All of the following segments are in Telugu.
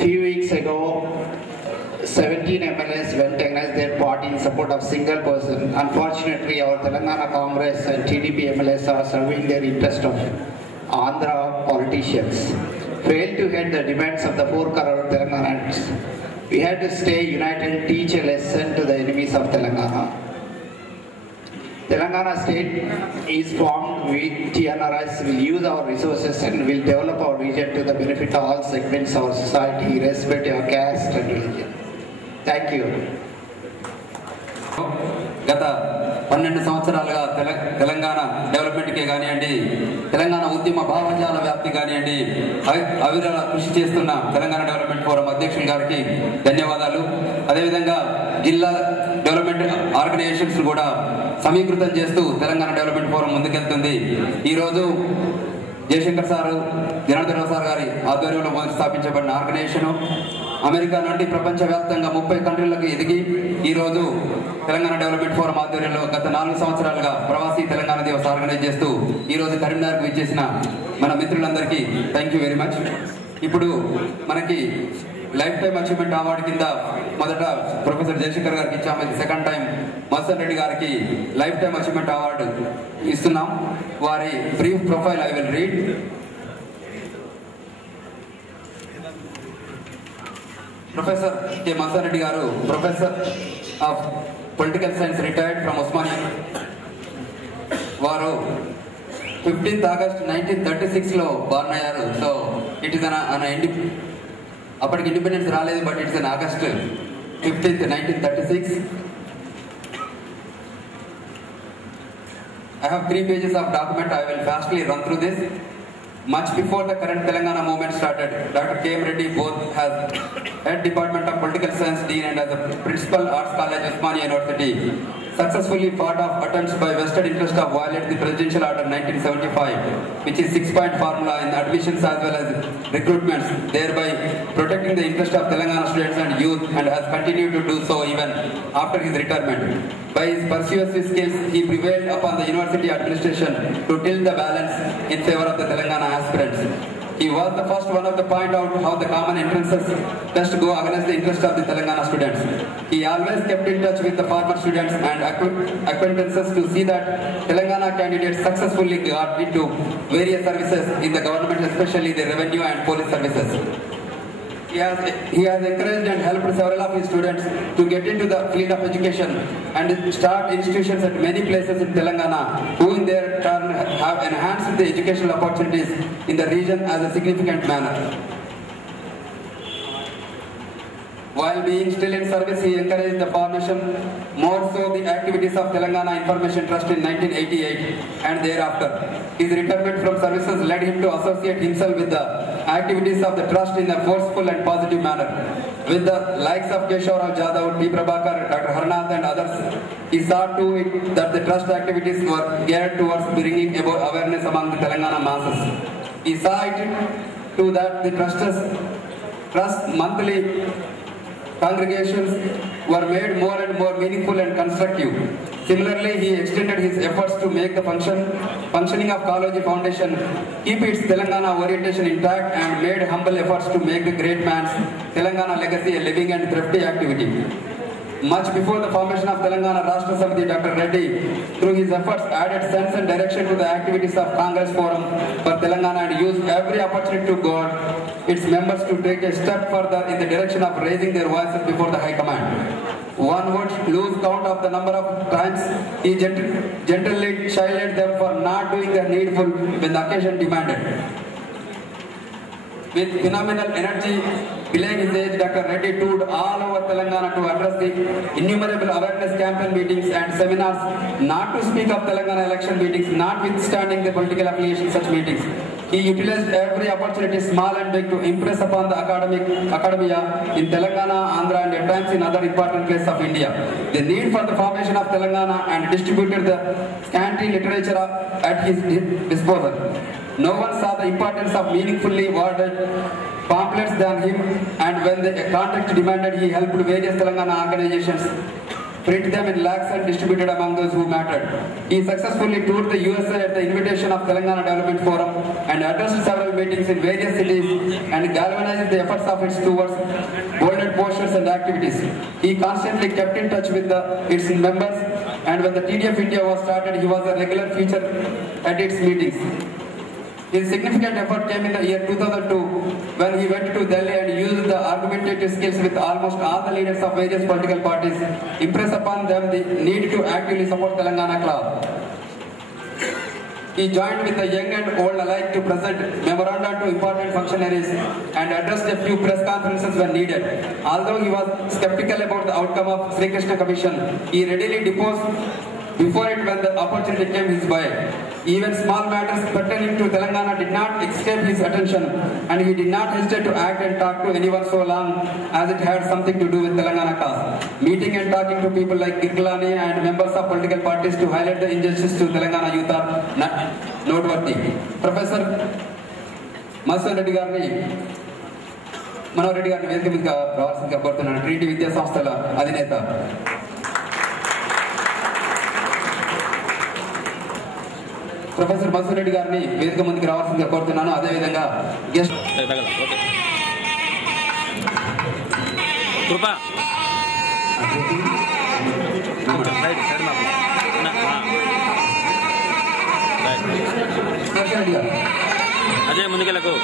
Few weeks ago, 17 MLAs went against their party in support of single person. Unfortunately, our Telangana Congress and TDP MLAs are serving their interest of Andhra politicians. Failed to heed the demands of the 4 crore Telanganans. We had to stay united, teach a lesson to the enemies of Telangana. Telangana state is formed, we TNRS will use our resources and will develop our region to the benefit of all segments of our society, irrespective of caste and religion. Thank you. గత 12 సంవత్సరాలుగా తెలంగాణ డెవలప్మెంట్కే కానివ్వండి, తెలంగాణ ఉద్యమ భావజాల వ్యాప్తి కానివ్వండి, అవిరళ కృషి చేస్తున్న తెలంగాణ డెవలప్మెంట్ ఫోరం అధ్యక్షుల గారికి ధన్యవాదాలు. అదేవిధంగా జిల్లా డెవలప్మెంట్ ఆర్గనైజేషన్స్ కూడా సమీకృతం చేస్తూ తెలంగాణ డెవలప్మెంట్ ఫోరం ముందుకెళ్తుంది. ఈరోజు జయశంకర్ సారు, జనార్దన్ రావు సార్ గారి ఆధ్వర్యంలో మొదటి స్థాపించబడిన ఆర్గనైజేషన్ అమెరికా నుండి ప్రపంచవ్యాప్తంగా 30 కంట్రీలకు ఎదిగి ఈరోజు తెలంగాణ డెవలప్మెంట్ ఫోరం ఆధ్వర్యంలో గత 4 సంవత్సరాలుగా ప్రవాసీ తెలంగాణ దివస్ ఆర్గనైజ్ చేస్తూ ఈరోజు కరీంనగర్కు విచ్చేసిన మన మిత్రులందరికీ థ్యాంక్ యూ వెరీ మచ్. ఇప్పుడు మనకి లైఫ్ టైమ్ అచీవ్మెంట్ అవార్డు కింద మొదట ప్రొఫెసర్ జయశంకర్ గారికి ఇచ్చాము. సెకండ్ టైం మత్సన్ రెడ్డి గారికి లైఫ్ టైమ్ అచీవ్మెంట్ అవార్డు ఇస్తున్నాం. వారి brief profile I will read. Professor K Matsan Reddy garu professor of political science, retired from Osmania. వారు 15th August 1936లో బార్న్ అయ్యారు. సో ఇట్ ఈస్ అప్పటికి ఇండిపెండెన్స్ రాలేదు, but it's on August 15th, 1936. I have 3 pages of document. I will fastly run through this. Much before the current Telangana movement started, Dr. K.M. Reddy both has head Department of Political Science Dean and as a Principal Arts College, Uthmania University, successfully fought off attempts by vested interest of violate the Presidential Order 1975, which is 6-point formula in admissions as well as recruitments, thereby protecting the interest of Telangana students and youth, and has continued to do so even after his retirement. By his persuasive skills, he prevailed upon the university administration to tilt the balance in favor of the Telangana aspirants. He was the first one to point out how the common entrances best go against the interest of the Telangana students. He always kept in touch with the former students and acquaintances to see that Telangana candidates successfully got into various services in the government, especially the revenue and police services. He has encouraged and helped several of his students to get into the field of education and start institutions at many places in Telangana, who in their turn have enhanced the educational opportunities in the region as a significant manner. While being still in service, he encouraged the formation, more so the activities of Telangana Information Trust in 1988 and thereafter. His retirement from services led him to associate himself with the activities of the trust in a forceful and positive manner. With the likes of Keshavrao Jadhav, T. Prabhakar, Dr. Harnath and others, he saw to it that the trust activities were geared towards bringing about awareness among the Telangana masses. He saw it to that the trust monthly congregations were made more and more meaningful and constructive. Similarly, he extended his efforts to make the functioning of Kaloji Foundation keep its Telangana orientation intact and made humble efforts to make the great man's Telangana legacy a living and thrifty activity. Much before the formation of Telangana Rashtra Samiti, Dr. Reddy, through his efforts, added sense and direction to the activities of Congress Forum for Telangana and used every opportunity to guide its members to take a step further in the direction of raising their voices before the High Command. One would lose count of the number of times he gently chided them for not doing the needful when the occasion demanded. With phenomenal energy, belaying his age, Dr. Reddy toured all over Telangana to address the innumerable awareness campaign meetings and seminars, not to speak of Telangana election meetings, notwithstanding the political affiliation such meetings. He utilized every opportunity, small and big, to impress upon the academia in Telangana, Andhra and at times in other important places of India the need for the formation of Telangana, and distributed the scanty literature at his disposal. No one saw the importance of meaningfully worded pamphlets than him, and when the context demanded, he helped various Telangana organizations print them in lakhs and distributed among those who mattered. He successfully toured the USA at the invitation of Telangana Development Forum and addressed several meetings in various cities and galvanized the efforts of its stewards, bolded postures and activities. He constantly kept in touch with its members, and when the TDF India was started, he was a regular feature at its meetings. His significant effort came in the year 2002 when he went to Delhi and used the argumentative skills with almost all the leaders of various political parties, impress upon them the need to actively support Telangana club. He joined with the young and old alike to present memoranda to important functionaries and addressed a few press conferences when needed. Although he was skeptical about the outcome of Sri Krishna Commission, he readily deposed before it when the opportunity came his way. Even small matters pertaining to Telangana did not escape his attention, and he did not hesitate to act and talk to anyone so long as it had something to do with Telangana cause. Meeting and talking to people like Girglani and members of political parties to highlight the injustice to Telangana youth are noteworthy. Professor Masoon Reddy గారిని మనోహర్ రెడ్డి గారిని వేదిక మీదగా రావాల్సిందిగా కోరుతున్నాను. ట్రీటీ విద్యా సంస్థల అధినేత. ప్రొఫెసర్ మసూర్ రెడ్డి గారిని వేదిక ముందుకు రావాల్సిందిగా కోరుతున్నాను. అదేవిధంగా గెస్ట్ అజయ్ ముందుకెళ్ళకు.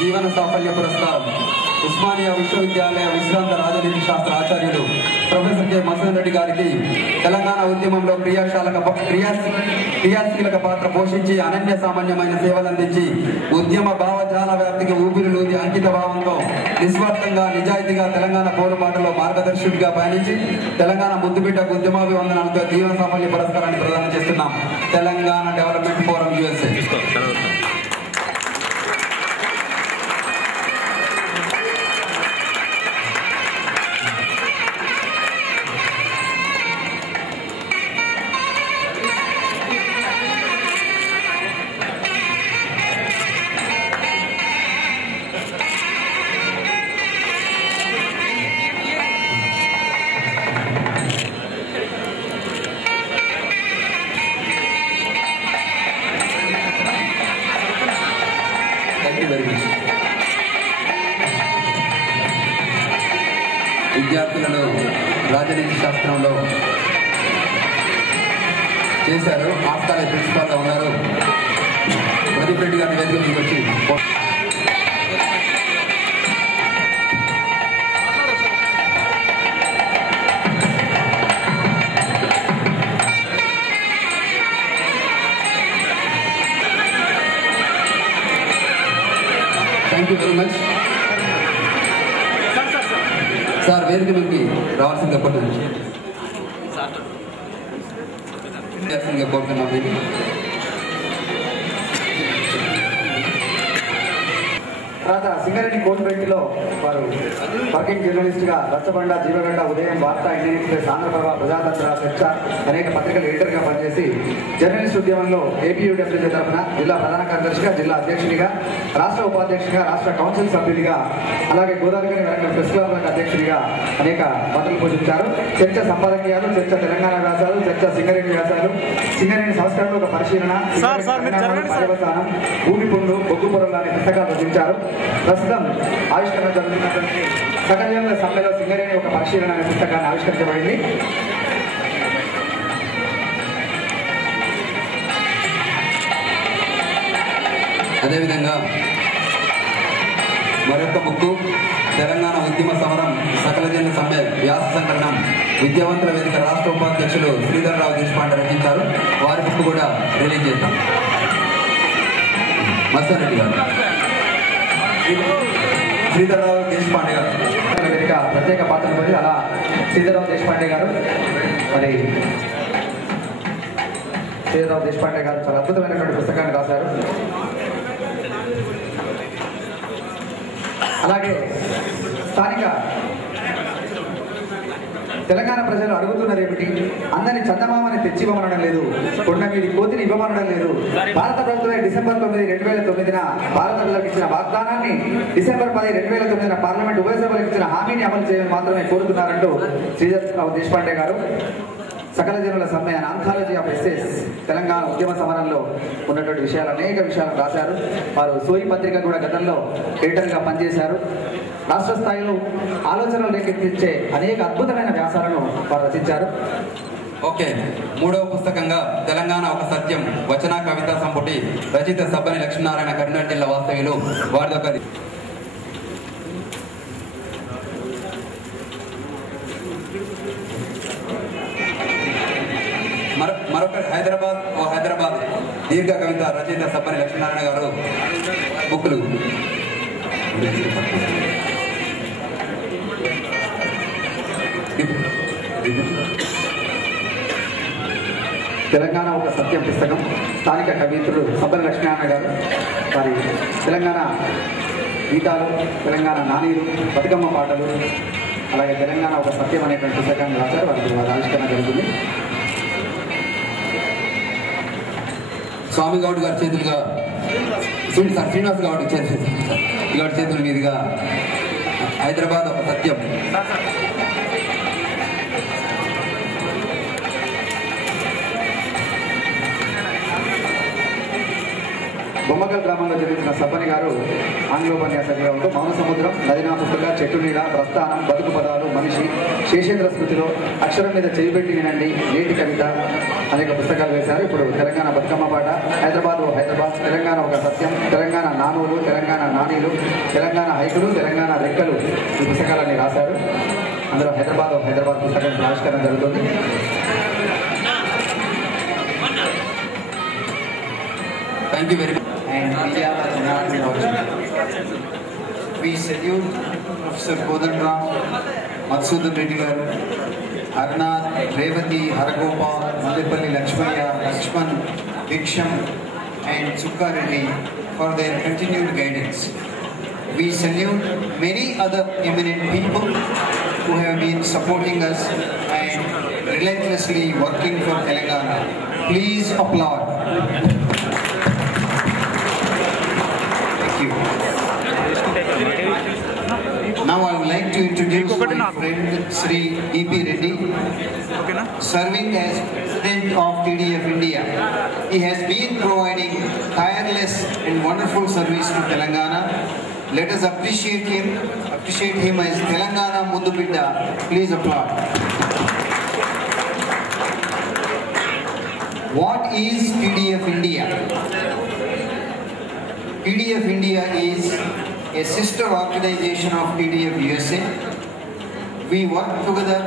జీవన సాఫల్య పురస్కారం ఉస్మానియా విశ్వవిద్యాలయ విశ్రాంత రాజనీతి శాస్త్ర ఆచార్యులు ప్రొఫెసర్ కె మసూన్ రెడ్డి గారికి తెలంగాణ ఉద్యమంలో క్రియాశీలక పాత్ర పోషించి అనన్య సామాన్యమైన సేవలందించి ఉద్యమ భావజాల వ్యాప్తికి ఊపిరిలూది అంకిత భావంతో నిస్వార్థంగా నిజాయితీగా తెలంగాణ పోరుబాటలో మార్గదర్శకుడిగా పయనించి తెలంగాణ ముద్దుబిడ్డకు ఉద్యమాభివందనాలతో జీవన సాఫల్య పురస్కారాన్ని ప్రదానం చేస్తున్నాం. Telangana development forum USA. విద్యార్థులను రాజనీతి శాస్త్రంలో చేశారు. ఆస్కాల ప్రిన్సిపాల్గా ఉన్నారు. ప్రదీప్ రెడ్డి గారిని వేదికకి వచ్చి thank you very much sir. వేదిక మీదకి రావాల్సిందిగా కోరుతున్నాం. తర్వాత సింగరేణి కోల్బెల్ట్లో వారు వర్కింగ్ జర్నలిస్ట్గా రచ్చబండ, జీవగడ్డ, ఉదయం, వార్త, ఇండియన్ ఎక్స్ప్రెస్, ఆంధ్రప్రభ, ప్రజాతంత్ర, చర్చ అనేక పత్రికల ఎడిటర్గా పనిచేసి జర్నలిస్ట్ ఉద్యమంలో ఏపీయూడబ్ల్యూజే తరఫున జిల్లా ప్రధాన కార్యదర్శిగా, జిల్లా అధ్యక్షుడిగా, రాష్ట్ర ఉపాధ్యక్షుడిగా, రాష్ట్ర కౌన్సిల్ సభ్యుడిగా, అలాగే గోదావరి వరంగల్ ప్రెస్ క్లబ్లకు అధ్యక్షుడిగా అనేక పదవులు పోషించారు. చర్చ సంపాదకీయాలు, చర్చ తెలంగాణ వ్యాసాలు, చర్చ సింగరేణి వ్యాసాలు, సింగరేణి సంస్కరణలో ఒక పరిశీలన, పర్యవసానం, భూమి పుండు, బొగ్గు పొరలు అనే పుస్తకాలు రచించారు. ప్రస్తుతం ఆవిష్కరణ జరుగుతున్నటువంటి సకల సమ్మెలో సింగరేణి ఒక పరిశీలన అనే పుస్తకాన్ని ఆవిష్కరించబడింది. అదేవిధంగా మరొక బుక్కు తెలంగాణ ఉద్యమ సమరం సకల జన సమ్మె వ్యాస సంకలనం విద్యావంతుల వేదిక రాష్ట్ర ఉపాధ్యక్షులు శ్రీధర్రావు దేశపాండే రచించారు. వారి బుక్ కూడా రిలీజ్ చేస్తాం. మసూన్ రెడ్డి గారు, శ్రీధర్రావు దేశపాండే గారు వేదిక ప్రత్యేక పాత్ర ఉంది. అలా శ్రీధర్రావు దేశపాండే గారు చాలా అద్భుతమైనటువంటి పుస్తకాన్ని రాశారు. అలాగే స్థానిక తెలంగాణ ప్రజలు అడుగుతున్నారు ఏమిటి? అందరినీ చందమామని తెచ్చి ఇవ్వమనడం లేదు, కొండ మీది కోతిని ఇవ్వమనడం లేదు. భారత ప్రభుత్వమే డిసెంబర్ 9, 2009 భారత ప్రజలకు ఇచ్చిన వాగ్దానాన్ని డిసెంబర్ 10, 2009 పార్లమెంట్ ఉభయ సభలకు ఇచ్చిన హామీని అమలు చేయమని మాత్రమే కోరుతున్నారంటూ శ్రీధర్ దేశపాండే గారు సకల జనుల సమ్మె ఆంథాలజీ ఆఫ్ ఎస్సెస్ తెలంగాణ ఉద్యమ సమరంలో ఉన్నటువంటి విషయాలు అనేక విషయాలు రాశారు. వారు సోయి పత్రిక కూడా గతంలో ఎడిటర్గా పనిచేశారు. రాష్ట్ర స్థాయిలో ఆలోచనలు రేకెత్తించే అనేక అద్భుతమైన వ్యాసాలను వారు రచించారు. ఓకే, మూడవ పుస్తకంగా తెలంగాణ ఒక సత్యం వచన కవితా సంపుటి రచయిత సబ్బని లక్ష్మీనారాయణ కరీంనగర్ జిల్లా వాస్తవ్యులు వారిదొకది. మరొక హైదరాబాద్ దీర్ఘ కవిత రచయిత సబ్బని లక్ష్మీనారాయణ గారు బుక్లు. తెలంగాణ ఒక సత్యం పుస్తకం స్థానిక కవిత్రుడు సబ్బని లక్ష్మీనారాయణ గారు వారి తెలంగాణ గీతాలు, తెలంగాణ నానీలు, బతుకమ్మ పాటలు, అలాగే తెలంగాణ ఒక సత్యం అనేటువంటి పుస్తకాన్ని రాశారు. వారి ఆవిష్కరణ జరుగుతుంది. స్వామి గౌడ్ గారి చేతులుగా శ్రీనివాస్ గౌడ్ చేతుల మీదుగా హైదరాబాద్ ఒక సత్యం. బొమ్మగల్ గ్రామంలో జరుగుతున్న సబ్బని గారు ఆంగ్లోపన్యాసంగా ఉంటూ మౌన సముద్రం, నదినా పుస్తక, చెట్టు నీడ, ప్రస్థానం, బతుకు పదాలు, మనిషి, శేషేంద్ర స్మృతిలో, అక్షరం మీద చేయిబెట్టి వినండి, నేటి కవిత అనేక పుస్తకాలు వేశారు. ఇప్పుడు తెలంగాణ బతుకమ్మ పాట, హైదరాబాద్, తెలంగాణ ఒక సత్యం, తెలంగాణ నానూలు, తెలంగాణ నానీలు, తెలంగాణ హైకులు, తెలంగాణ రెక్కలు ఈ పుస్తకాలన్నీ రాశారు. అందులో హైదరాబాద్ పుస్తకం ఆవిష్కరణ జరుగుతుంది. Thank you very much. And media we salute Professor Kodandram, Madhusudan Reddy garu, Arnath, Revati, Haragopal, Malipalli Lakshmaya, Lakshman, Viksham and Sukka Reddy for their continued guidance. We salute many other eminent people who have been supporting us and relentlessly working for Telangana. Please applaud. Now I would like to introduce my friend Sri D.P. Reddy, serving as President of TDF India. He has been providing tireless and wonderful service to Telangana. Let us appreciate him as Telangana Mundu Bidda. Please applaud. What is TDF India? TDF India is a sister organization of TDF USA. We work together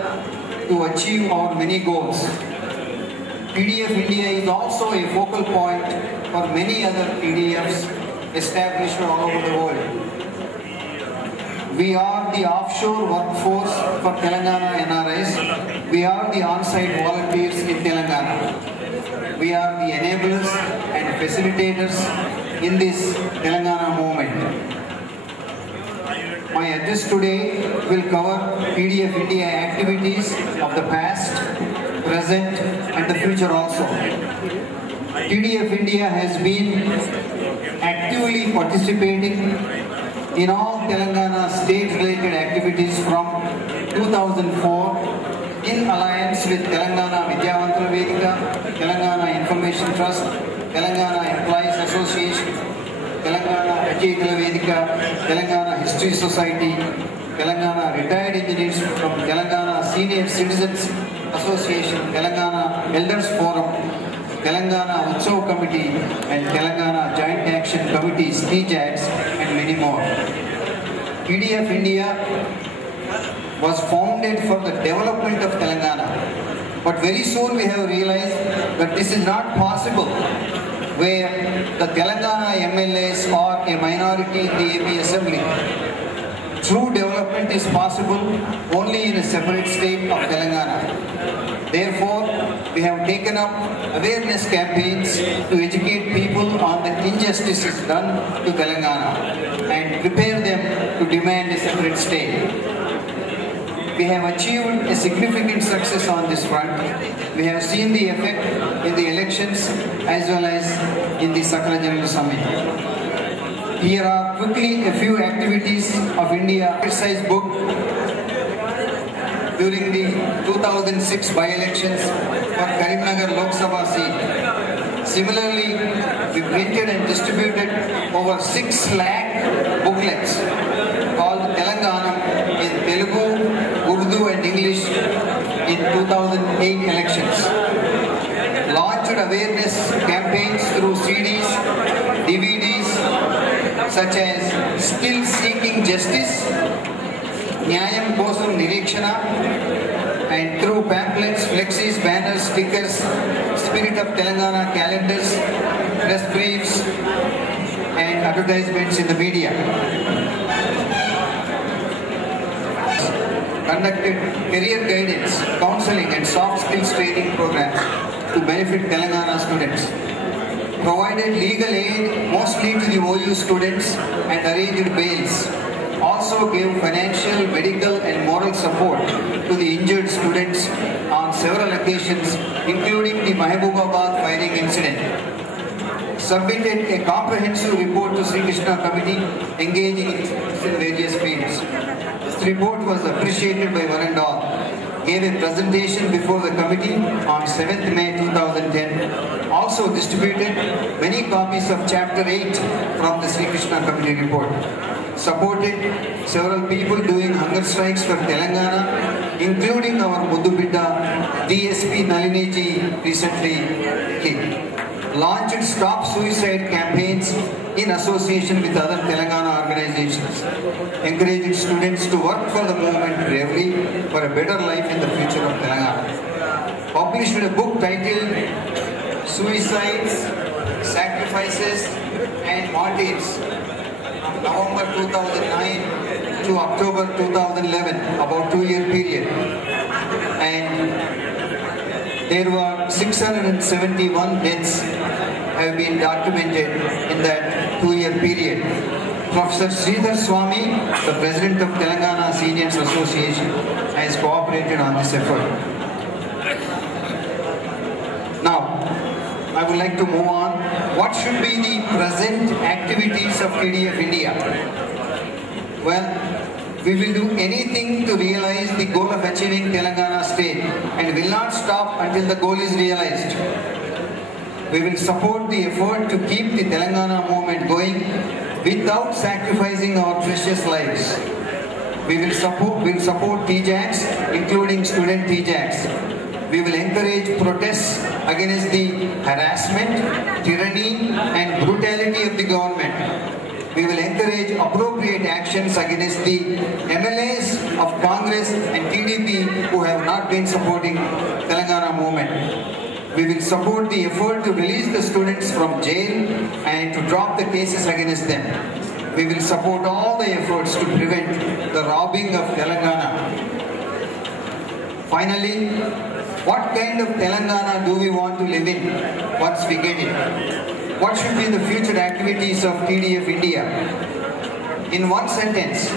to achieve our many goals. TDF India is also a focal point for many other TDFs established all over the world. We are the offshore workforce for Telangana NRIs. We are the on-site volunteers in Telangana. We are the enablers and facilitators in this Telangana movement. My address today will cover TDF India activities of the past, present and the future also. TDF India has been actively participating in all Telangana state-related activities from 2004 in alliance with Telangana Vidyavantula Vedika, Telangana Information Trust, Telangana Employees Association, Telangana Rachayitula Vedika, Telangana History Society, Telangana Retired Engineers from Telangana Senior Citizens Association, Telangana Elders Forum, Telangana Utsav Committee and Telangana Joint Action Committees, TJACs and many more. TDF India was founded for the development of Telangana, but very soon we have realized that this is not possible where the Telangana MLAs are a minority in the AP Assembly. True development is possible only in a separate state of Telangana. Therefore, we have taken up awareness campaigns to educate people on the injustices done to Telangana and prepare them to demand a separate state. We have achieved a significant success on this front. We have seen the effect in the elections as well as in the Sakala General Summit. Here are quickly a few activities of India exercise book during the 2006 by-elections for Karimnagar Lok Sabha seat. Similarly, we printed and distributed over 6 lakh booklets called Telanganam in Telugu, Urdu and English in 2008 elections. Launched awareness campaigns through CDs, DVDs such as Still Seeking Justice, Nyayam Kosam Nirekshana, and through pamphlets, flexis, banners, stickers, Spirit of Telangana calendars, press briefs and advertisements in the media. Conducted career guidance, counseling and soft skills training programs to benefit Telangana students. Provided legal aid mostly to the OU students and arranged bails. Also gave financial, medical and moral support to the injured students on several occasions, including the Mahbubabad firing incident. Submitted a comprehensive report to Sri Krishna Committee engaging in various fields. This report was appreciated by one and all. Gave a presentation before the committee on 7th May 2010. Also distributed many copies of Chapter 8 from the Sri Krishna Committee report. Supported several people doing hunger strikes for Telangana, including our Mudubidda DSP Nalini ji recently. Launched Stop Suicide campaigns in association with other Telangana organizations. Encouraged students to work for the movement bravely for a better life in the future of Telangana. Published a book titled Suicides, Sacrifices and Martyrs from November 2009 to October 2011, about 2-year period. And there were 671 deaths have been documented in that 2-year period. Professor Sridhar Swami, the President of Telangana Seniors Association, has cooperated on this effort. Now, I would like to move on. What should be the present activities of TDF India? Well, we will do anything to realize the goal of achieving Telangana state and will not stop until the goal is realized. We will support the effort to keep the Telangana movement going without sacrificing our precious lives. We will support TJACs, including student TJACs. We will encourage protests against the harassment, tyranny and brutality of the government. We will encourage appropriate actions against the MLAs of Congress and TDP who have not been supporting Telangana movement. We will support the effort to release the students from jail and to drop the cases against them. We will support all the efforts to prevent the robbing of Telangana. Finally, what kind of Telangana do we want to live in once we get it? What should be the future activities of TDF India? In one sentence,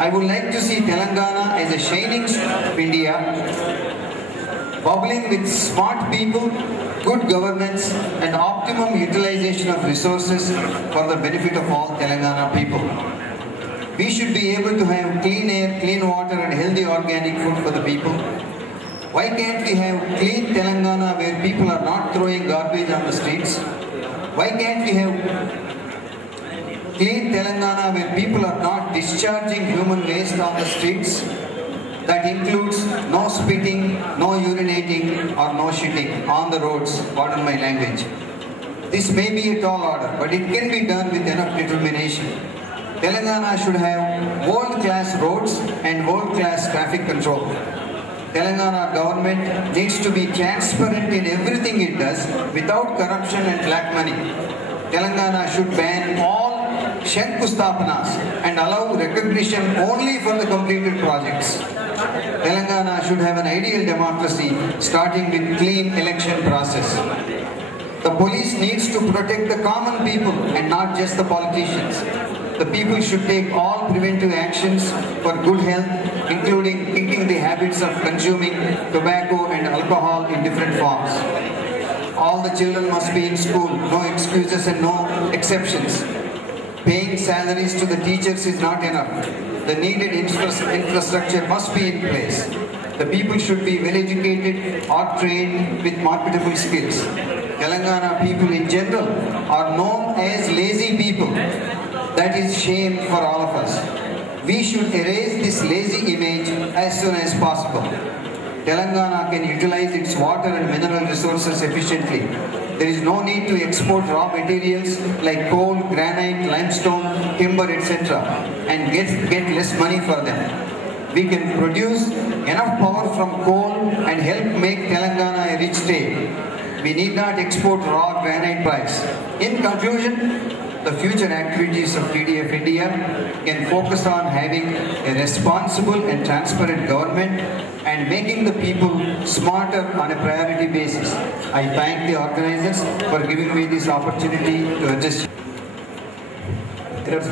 I would like to see Telangana as a shining star of India, bubbling with smart people, good governance and optimum utilization of resources for the benefit of all Telangana people. We should be able to have clean air, clean water and healthy organic food for the people. Why can't we have clean Telangana where people are not throwing garbage on the streets? Why can't we have clean Telangana where people are not discharging human waste on the streets? That includes no spitting, no urinating or no shitting on the roads, pardon my language. This may be a tall order, but it can be done with enough determination. Telangana should have world-class roads and world-class traffic control. Telangana government needs to be transparent in everything it does without corruption and black money. Telangana should ban all Shankustapanas and allow recognition only for the completed projects. Telangana should have an ideal democracy starting with clean election process. The police needs to protect the common people and not just the politicians. The people should take all preventive actions for good health, including breaking the habits of consuming tobacco and alcohol in different forms. All the children must be in school, no excuses and no exceptions. Paying salaries to the teachers is not enough. The needed infrastructure must be in place. The people should be well educated or trained with marketable skills. Telangana people in general are known as lazy people. That is shame for all of us. We should erase this lazy image as soon as possible. Telangana can utilize its water and mineral resources efficiently. There is no need to export raw materials like coal, granite, limestone, timber, etc. and get less money for them. We can produce enough power from coal and help make Telangana a rich state. We need not export raw granite price. In conclusion, the future activities of TDF India can focus on having a responsible and transparent government and making the people smarter on a priority basis. I thank the organizers for giving me this opportunity to address.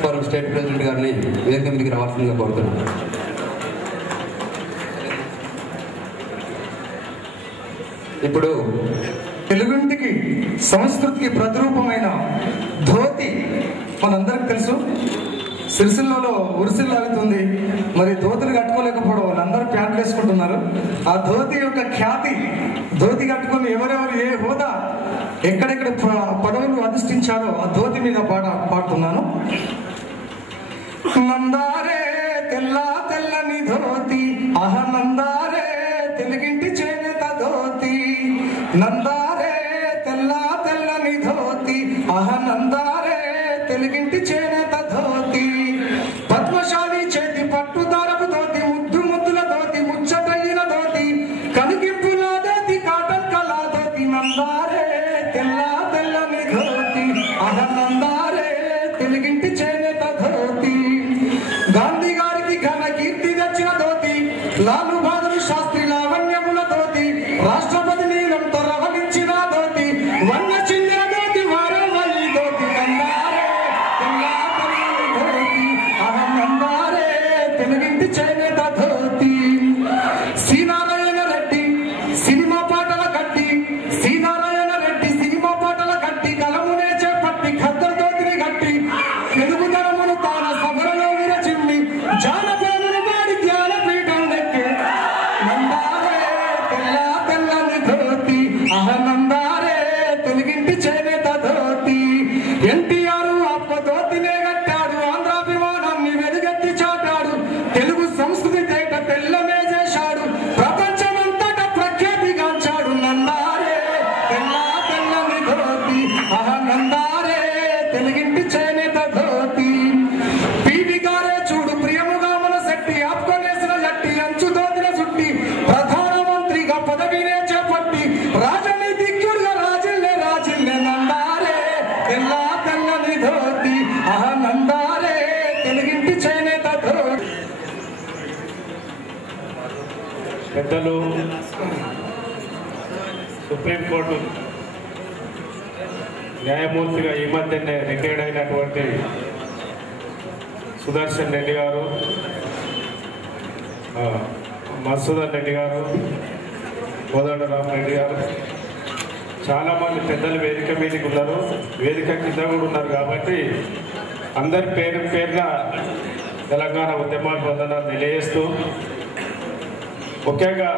Forum state president గారిని వేదిక మీదకి రావాల్సిందిగా కోరుతున్నాను. ఇప్పుడు తెలుగుంటికి సంస్కృతికి ప్రతిరూపమైన ధోతి మనందరికి తెలుసు. సిరిసిల్లలో ఉరిసిల్లాగుతుంది. మరి ధోతిని కట్టుకోలేకపోవడం వాళ్ళందరూ ప్యాంట్లు వేసుకుంటున్నారు. ఆ ధోతి యొక్క ఖ్యాతి, ధోతి కట్టుకుని ఎవరెవరు ఏ హోదా ఎక్కడెక్కడ పదవులు అధిష్ఠించారో ఆ ధోతి మీద పాడుతున్నాను. నందారే తెల్ల తెల్లని ధోతి, ఆహ నందారే తెలుగింటి చేనేత ధోతి. నందారే తెల్ల తెల్లని ధోతి, ఆహ నందారే తెలుగింటి చేనేత ధోతి. పద్మశాలి చేతి పట్టుదారపు ధోతి, ముద్దు ముద్దుల ధోతి, ముచ్చటైన ధోతి, కనుగింపుల ధోతి, కాటన్ కళా ధోతి. నందారే తెల్ల తెల్లని ధోతి, ఆహ నందారే తెలుగింటి చేనేత ధోతి. గాంధీ గారికి ఘన కీర్తి తెచ్చిన ధోతి, లాలు బహదూర్ శాస్త్రి లావణ్యముల ధోతి, రాష్ట్రపతి నీలంతో రవలించిన ధోతి, వన్న చిందిన ధోతి, వారవల్లి ధోతి. నందారే తెల్ల తెల్లని ధోతి, ఆహ నందారే తెలుగింటి చేనేత ధోతి. శ్రీనారాయణ రెడ్డి సినిమా పాటల కట్టి, శ్రీనారాయణ రెడ్డి సినిమా పాటల కట్టి, కలమునే చేపట్టి ఖద్దరు ధోతిని కట్టి, తెలుగుదనమును తాన సభలలో విరచిమ్మి, జానపదుని వాడి జ్ఞానపీఠం నెక్కి. నందారే తెల్ల తెల్లని ధోతి, ఆహ నందారే తెలుగింటి చేనేత ధోతి. ఎన్టీఆర్ అప్ప ధోతినే కట్టాడు, ఆంధ్రాభిమానాన్ని వెలుగెత్తి చాటాడు, తెలుగు సంస్కృతి తేట తెల్లమే చేశాడు, ప్రపంచమంతటా ప్రఖ్యాతిగాంచాడు. నందారే తెల్ల తెల్లని ధోతి, ఆహ నందారే తెలుగింటి చేనేత ధోతి. పీవి గారే చూడు ప్రియముగా మన శెట్టి, ఆపుకొనేసిన జట్టి, అంచు ధోతిన చుట్టి, ప్రధానమంత్రిగా పదవినే చేపట్టి, రాజనీతిజ్ఞుడిగా రాజిల్లే రాజిల్లే. నందారే తెల్ల తెల్లని ధోతి, ఆహ నందారే తెలుగింటి చేనేత ధోతి. పెద్దలు, సుప్రీంకోర్టు న్యాయమూర్తిగా ఈ మధ్యనే రిటైర్డ్ అయినటువంటి సుదర్శన్ రెడ్డి గారు, మధుసూదన్ రెడ్డి గారు, కోదండరామ్ రెడ్డి గారు, చాలామంది పెద్దలు వేదిక మీదకి ఉన్నారు, వేదిక కింద కూడా ఉన్నారు. కాబట్టి అందరి పేరు పేరున తెలంగాణ ఉద్యమాల వందనాలు తెలియజేస్తూ, ముఖ్యంగా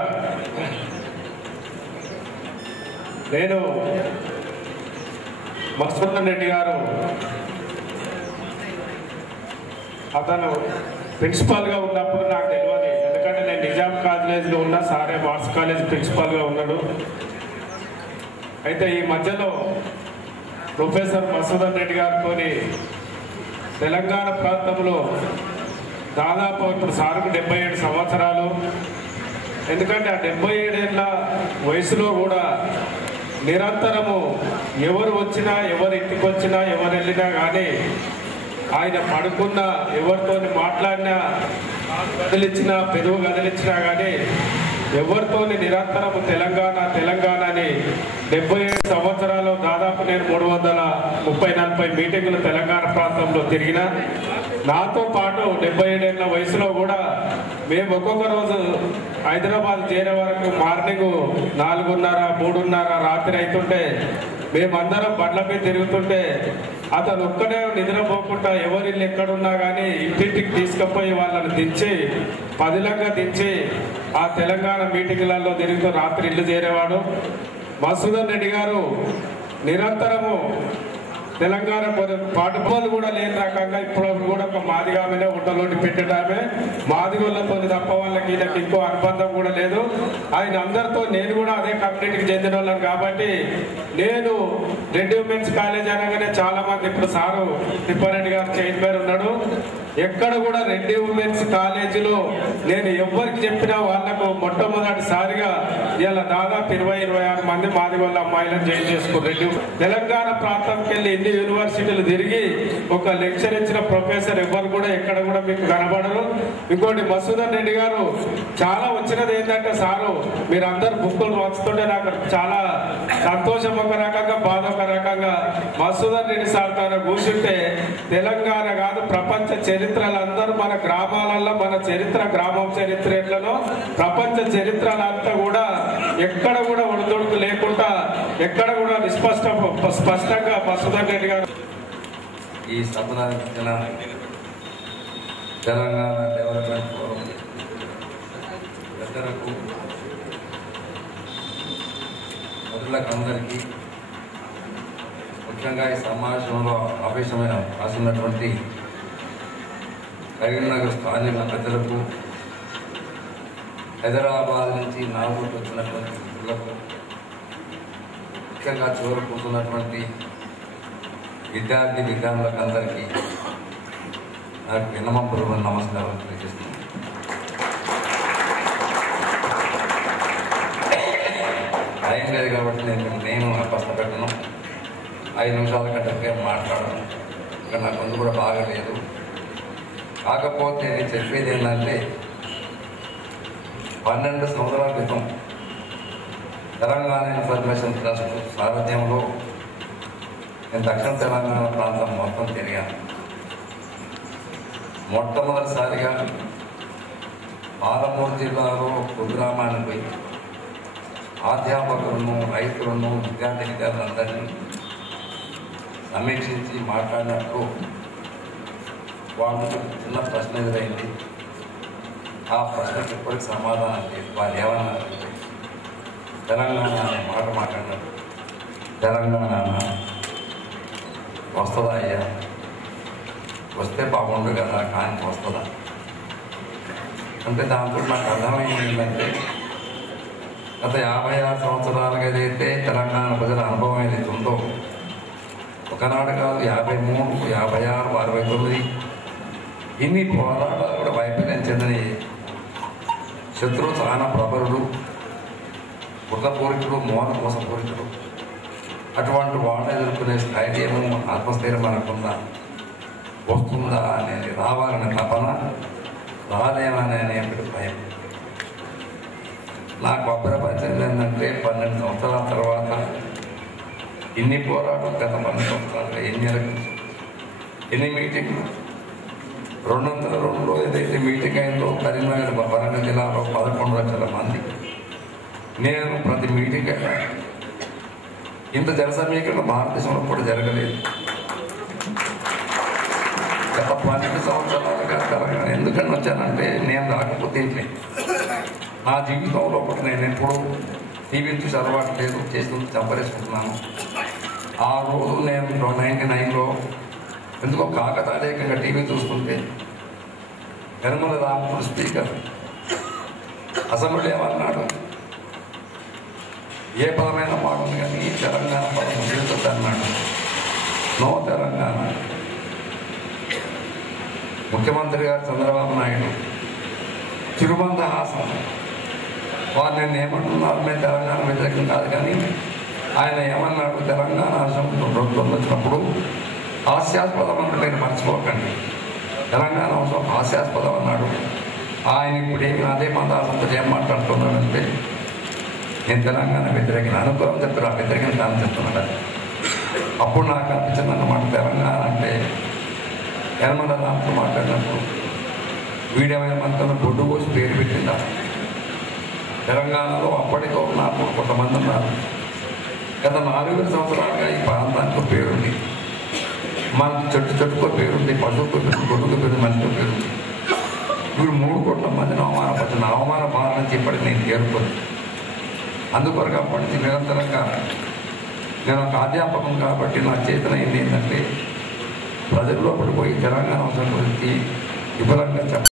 నేను మధుసూదన్ రెడ్డి గారు, అతను ప్రిన్సిపాల్గా ఉన్నప్పుడు నాకు తెలియదు. ఎందుకంటే నేను నిజాం కాలేజ్లో ఉన్నా, సారే ఆర్ట్స్ కాలేజ్ ప్రిన్సిపాల్గా ఉన్నాడు. అయితే ఈ మధ్యలో ప్రొఫెసర్ మధుసూదన్ రెడ్డి గారితో తెలంగాణ ప్రాంతంలో దాదాపు ఇప్పుడు సార్కు 77 సంవత్సరాలు. ఎందుకంటే ఆ 77 ఏళ్ళ వయసులో కూడా నిరంతరము ఎవరు వచ్చినా, ఎవరు ఇంటికి వచ్చినా, ఎవరు వెళ్ళినా కానీ, ఆయన పడుకున్నా, ఎవరితో మాట్లాడినా, కదిలిచ్చినా, పెరుగు కదిలిచ్చినా కానీ ఎవరితో నిరంతరము తెలంగాణ తెలంగాణ అని 77 సంవత్సరాలు దాదాపు నేను 330-40 మీటింగులు తెలంగాణ ప్రాంతంలో తిరిగిన. నాతో పాటు 77 ఏళ్ళ వయసులో కూడా మేము ఒక్కొక్క రోజు హైదరాబాద్ చేరే వరకు మార్నింగ్ 4:30, 3:30 రాత్రి అవుతుంటే మేమందరం బండ్ల మీద తిరుగుతుంటే అతను ఒక్కడే నిద్రపోకుండా ఎవరిల్లు ఎక్కడున్నా కానీ ఇంటింటికి తీసుకుపోయి వాళ్ళని దించి పదిలంగా దించి ఆ తెలంగాణ మీటింగ్లలో తిరుగుతూ రాత్రి ఇల్లు చేరేవాడు. మధుసూదన్ రెడ్డి గారు నిరంతరము తెలంగాణ పాటుపోలు కూడా లేని రకంగా ఇప్పుడు కూడా ఒక మాదిగామెనే ఉండలోని పెట్టడమే, మాదిగోళ్ళతో తప్ప వాళ్ళకి ఈయనకి ఇంకో అనుబంధం కూడా లేదు. ఆయన అందరితో నేను కూడా అదే కమ్యూనిటీకి చెందిన వాళ్ళను కాబట్టి నేను రెడ్డి ఉమెన్స్ కాలేజ్ అనగానే చాలా మంది ఇప్పుడు సారు తిప్పారెడ్డి గారు చైర్మన్ ఉన్నాడు. ఎక్కడ కూడా రెడ్డి ఉమెన్స్ కాలేజీలో నేను ఎవరికి చెప్పినా వాళ్లకు మొట్టమొదటిసారిగా ఇలా దాదాపు 20-26 మంది మాదిగోళ్ళ అమ్మాయిలను జాయిన్ చేసుకున్నారు. రెడ్డి తెలంగాణ ప్రాంతంకి వెళ్ళి ఎన్ని యూనివర్సిటీలు తిరిగి ఒక లెక్చర్ ఇచ్చిన ప్రొఫెసర్ ఎవరు కూడా ఎక్కడ కూడా మీకు కనబడరు. ఇంకోటి మధుసూదన్ రెడ్డి గారు చాలా వచ్చినది ఏంటంటే సారు మీరు అందరు బుక్కులు పంచుతుంటే నాకు చాలా సంతోషం ఒక రకంగా, బాధ ఒక రకంగా. మధుసూదన్ రెడ్డి సార్ తన కూర్చుంటే తెలంగాణ కాదు ప్రపంచ చరిత్రలందరూ మన గ్రామాలలో మన చరిత్ర గ్రామం చరిత్ర ఎట్లనో ప్రపంచ చరిత్రలంతా కూడా ఎక్కడ కూడా ఒడిదొడుకు లేకుండా ఎక్కడ కూడా స్పష్టంగా మధుసూదన్ రెడ్డి గారు ఈ సంబంధించిన తెలంగాణ డెవలప్మెంట్ ఫోరం పెద్దలకు మొదలకందరికీ ముఖ్యంగా ఈ సమావేశంలో రాసినటువంటి కరీంనగర్ స్థానిక పెద్దలకు, హైదరాబాద్ నుంచి నాగూరుకు వచ్చినటువంటి మిత్రులకు, ముఖ్యంగా చివరి కూర్చున్నటువంటి విద్యార్థులకు అందరికీ నాకు వినమ్రపూర్వక నమస్కారం తెలియజేస్తున్నాను. టైం లేదు కాబట్టి నేను కష్టపెట్టను. 5 నిమిషాల కంటే మాట్లాడను. ఇక్కడ నాకు ముందు కూడా బాగలేదు. కాకపోతే నేను చెప్పేది ఏంటంటే 12 సంవత్సరాల క్రితం తెలంగాణ ఇన్ఫర్మేషన్ ట్రస్ట్ సారథ్యంలో నేను దక్షిణ తెలంగాణ ప్రాంతం మొత్తం తిరిగాను. మొట్టమొదటిసారిగా పాలమూరు జిల్లాలో కుగ్రామానికి పోయి అధ్యాపకులను, రైతులను, విద్యార్థులందరినీ సమీక్షించి మాట్లాడినప్పుడు వాళ్ళకి చిన్న ప్రశ్న ఎదురైంది. ఆ ప్రశ్నకి ఇప్పటికి సమాధానం లేదు. వాళ్ళు ఏమన్నారంటే తెలంగాణ అనే మాట మాట్లాడినారు. తెలంగాణ వస్తుందా అయ్యా, వస్తే బాగుండు కదా, కానీ వస్తుందా అంటే దాంతో నాకు అర్థమైంది ఏంటంటే గత 56 సంవత్సరాలుగా ఏదైతే తెలంగాణ ప్రజల అనుభవం ఏదైతే ఉందో ఒకనాడు కాదు 53, 56, 69 ఇన్ని పోరాటాలు కూడా వైఫల్యం చెందని శత్రువు చాలా ప్రబలుడు, బుర్రపూరికుడు, మోసపూరికుడు. అటువంటి వాళ్ళు ఎదుర్కొనే స్థైర్యము, ఆత్మస్థైర్యం మనకుందా, వస్తుందా అనేది, రావాలనే తపన, రాదేమనే భయం. నాకు అభ్యపరిచింది ఏంటంటే 12 సంవత్సరాల తర్వాత ఇన్ని పోరాటం గత 12 సంవత్సరాలుగా ఎన్ని మీటింగ్లు 202లో ఏదైతే మీటింగ్ అయిందో కరీంనగర్ వరంగల్ జిల్లాలో 11 లక్షల మంది. నేను ప్రతి మీటింగ్ ఇంత జనసమీకరణ భారతదేశంలో కూడా జరగలేదు. గత 12 సంవత్సరాలుగా తెలంగాణ ఎందుకని వచ్చానంటే నేను రాకపోతే ఇంట్లో నా జీవితంలో ఒకటి నేను ఎప్పుడు టీవీ చూసి అలవాటు లేదు, చేసి చంపరేసుకుంటున్నాను. ఆ రోజు నేను 99లో ఎందుకో కాకతాళీయంగా టీవీ చూస్తుంటే యనమల రామకృష్ణ స్పీకర్ అసెంబ్లీ ఏమన్నాడు, ఏ పదమైన బాగుంది కానీ ఈ తెలంగాణ పదం ముగించొద్దన్నాడు. నో తెలంగాణ. ముఖ్యమంత్రి గారు చంద్రబాబు నాయుడు, తిరుబంధ హాసన్ వారు నేను ఏమంటున్నారు, మేము తెలంగాణ వ్యతిరేకం కాదు కానీ ఆయన ఏమన్నాడు, తెలంగాణ రాష్ట్రం వచ్చినప్పుడు హాస్యాస్పదం అంటే మీరు మర్చిపోకండి, తెలంగాణ అవసరం హాస్యాస్పదం అన్నాడు. ఆయన ఇప్పుడు ఏమి అదే మందాసంతో ఏం మాట్లాడుతున్నాడంటే నేను తెలంగాణ వ్యతిరేకం అనుకూలం చెప్తున్నా, వ్యతిరేకం కాని చెప్తున్నాడు. అప్పుడు నాకు అనిపించింది అన్నమాట, తెలంగాణ అంటే యనమల రామతో మాట్లాడినప్పుడు వీడమైన మంత్రులను బొడ్డు పోసి పేరు పెట్టిందా? తెలంగాణలో అప్పటితో నాకు కొంతమంది ఉన్నారు. గత 4 సంవత్సరాలుగా ఈ ప్రాంతానికి పేరుంది. మనకు చెట్టుకో పేరుంది, పశువుకు పేరు, గొడ్డుకు పేరు, మనిషికి పేరుంది. వీడు 3 కోట్ల మందిని అవమానపరిచిన అవమాన బాధ చెప్పడం నేను చేరుకోను. అందుకొరకు అప్పటి నుంచి నిరంతరంగా నేను ఒక అధ్యాపకం కాబట్టి నా చేతన ఏంటంటే ప్రజల్లో పడిపోయి తెలంగాణ అవసరం గురించి విఫలంగా చెప్పాలి.